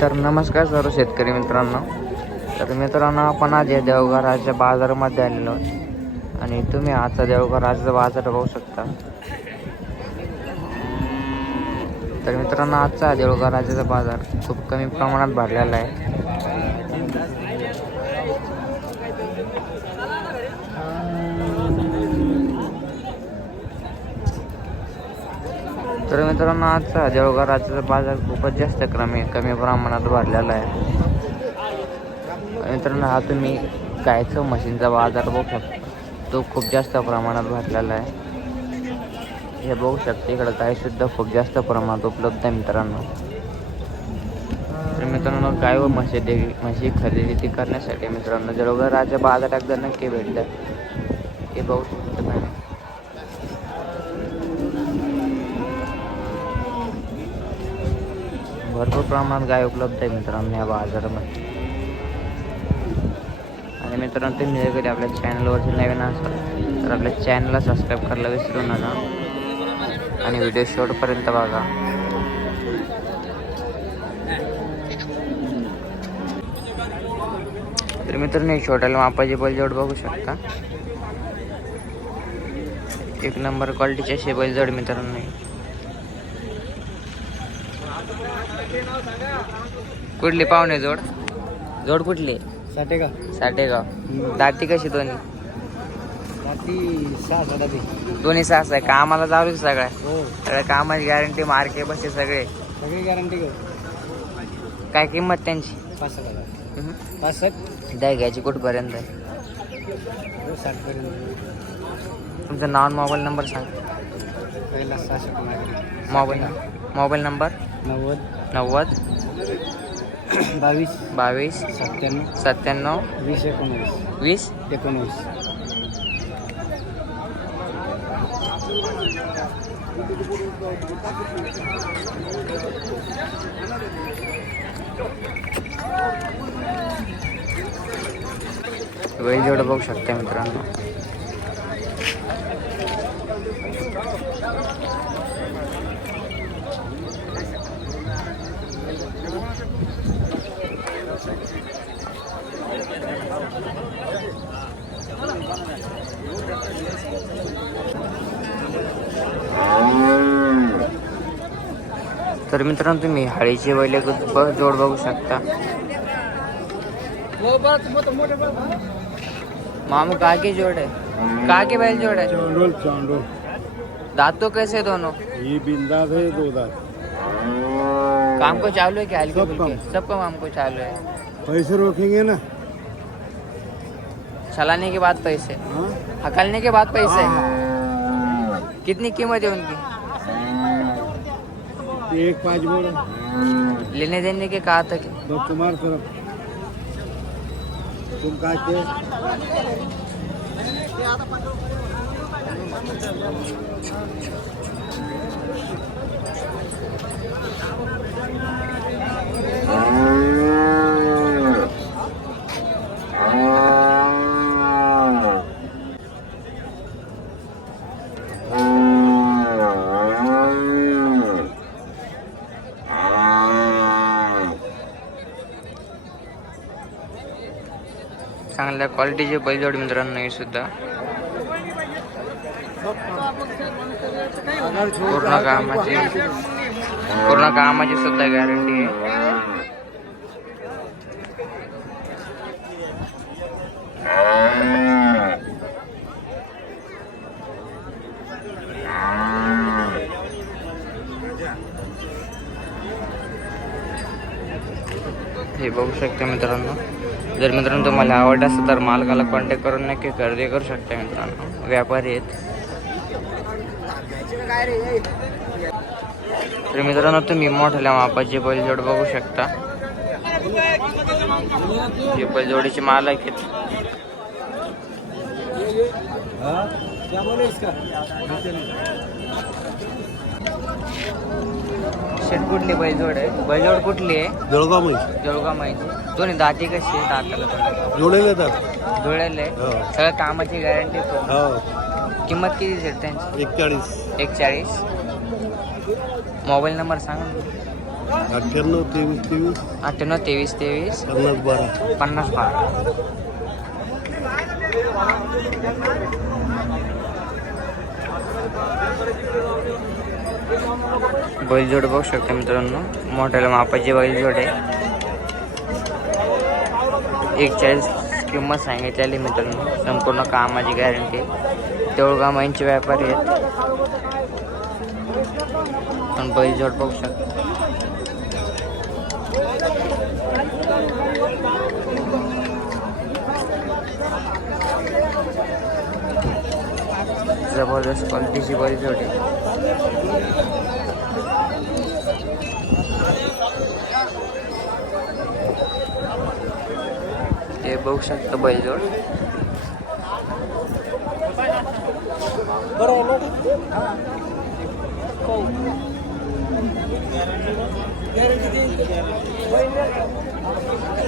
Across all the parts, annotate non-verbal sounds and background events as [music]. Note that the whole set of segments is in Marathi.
तर नमस्कार सर्व शेतकरी मित्रांनो. तर मित्रांनो आपण आज या देवघराच्या बाजारामध्ये आलेलो आणि तुम्ही आजचा देवघराचा बाजार पाहू शकता. तर मित्रांनो आजचा देवघराचा बाजार खूप कमी प्रमाणात भरलेला आहे. तर मित्रांनो आजचा राज्याचा बाजार खूपच जास्त कमी कमी प्रमाणात भरलेला आहे. मित्रांनो हा तुम्ही गायचं मशीनचा बाजार बघू शकता. तो खूप जास्त प्रमाणात भरलेला आहे. हे बघू शकता इकडं गाय सुद्धा खूप जास्त प्रमाणात उपलब्ध आहे मित्रांनो. तर मित्रांनो गाय व हो म्हशी दे म्हशी खरेदी करण्यासाठी मित्रांनो देवघराच्या बाजारात एकदा नक्की भेटलं हे बघू शकता भरपूर प्रमाणात गाय उपलब्ध आहे मित्रांनो या बाजारामध्ये. आणि मित्रांनो तुम्ही जर कधी आपल्या चॅनलवरती नवीन असाल तर आपल्या चॅनलला सबस्क्राईब करायला विसरू नका. आणि व्हिडिओ शेवटपर्यंत बघा. तर मित्रांनो हे छोट्याला मापाची बैलजोड बघू शकता. एक नंबर क्वालिटीची अशी बैलजोड मित्रांनो. कुठली पाहुणे जोड? जोड कुठली? साठी का साठेगाव. दाटी कशी दोन्ही? सहा दोन्ही सास आहे कामाला चालू सगळ्या. हो. सगळ्या कामाची गॅरंटी मार्के बसे सगळे. सगळी गॅरंटी घेऊ. काय किंमत त्यांची? पाच सात हजार. हम्म. पासष्ट द्या घ्यायची कुठपर्यंत आहे. हो तुमचं नाव आणि मोबाईल नंबर सांग. पहिला सहाशे नागरी मोबाईल मोबाईल नंबर नव्वद. नव्वद. [clears throat] बावीस. बावीस. सत्त्याण्णव. सत्त्याण्णव. वीस एकोणवीस. वीस. एकोणवीस. वेळ जेवढं बघू शकता मित्रांनो. तर मित्रांनो तुम्ही हाळीची बैल जोड बघू शकता. मामू का की जोड़ है का के बैल जोड़ है चांडोल चांडोल. दांतों कैसे दोनों? ये बिंदा थे दो दांत. काम को चालू है क्या सब काम। सब काम हमको चालू है पैसे रोकेंगे ना? चलाने के बाद पैसे। हकलने के बाद पैसे। कितनी कीमत है उनकी? एक पाँच बोलो लेने देने के कहा तक तुम्हारे तरफ़ तुम का चांगल्या क्वालिटीचे बैलजोड मित्रांनो हे सुद्धा. पूर्ण कामाची पूर्ण कामाची सुद्धा गॅरंटी आहे. हे बघू शकते मित्रांनो. जर मित्रांनो तुम्हाला आवड असेल तर मालकाला कॉन्टॅक्ट करून नक्की खरेदी करू शकता मित्रांनो. व्यापारी आहेत. तर मित्रांनो तुम्ही मोठ्या मापाची बैलजोड बघू शकता. ही बैलजोडीचे मालक आहेत. क्या बोले इसका शेट कुठली बैलजोड आहे. बैलजोड कुठली आहे? जळगावमध्ये जळगाव माहिती दोन्ही दाती कशी आहे दाताला दोन्ही? जोडेल येतात. जुळलेले आहे? सगळ्या कामाची गॅरंटी हो. किंमत किती सेट त्यांची? एकचाळीस. एक चाळीस मोबाईल नंबर सांगा ना. अठ्ठ्याण्णव तेवीस तेवीस. अठ्ठ्याण्णव तेवीस तेवीस. पन्नास बारा. पन्नास बारा. बैलजोड बघू शकता मित्रांनो. मोठ्याला मापाची बैलजोड आहे. एक चाळीस किंमत सांगितलेली मित्रांनो. संपूर्ण कामाची गॅरंटी तेवढं कामांचे व्यापारी आहेत. पण बैलजोड बघू शकता. जबरदस्त क्वालिटीची बरीच होती. ते बघू शकता बैलजोड.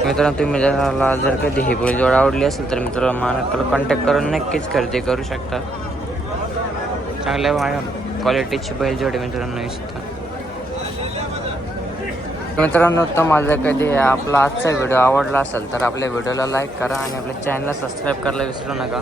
मित्रांनो तुम्ही जर जर कधी ही बैलजोड आवडली असेल तर मित्रांनो मला कॉन्टॅक्ट करून नक्कीच खरेदी करू शकता. चांगल्या माझ्या क्वालिटीची बैलजोडे आहे मित्रांनो इच्छितो मित्रांनो तुम्हाला माझा कधी आपला आजचा व्हिडिओ आवडला असेल तर आपल्या व्हिडिओला लाईक करा आणि आपल्या चॅनलला सबस्क्राईब करायला विसरू नका.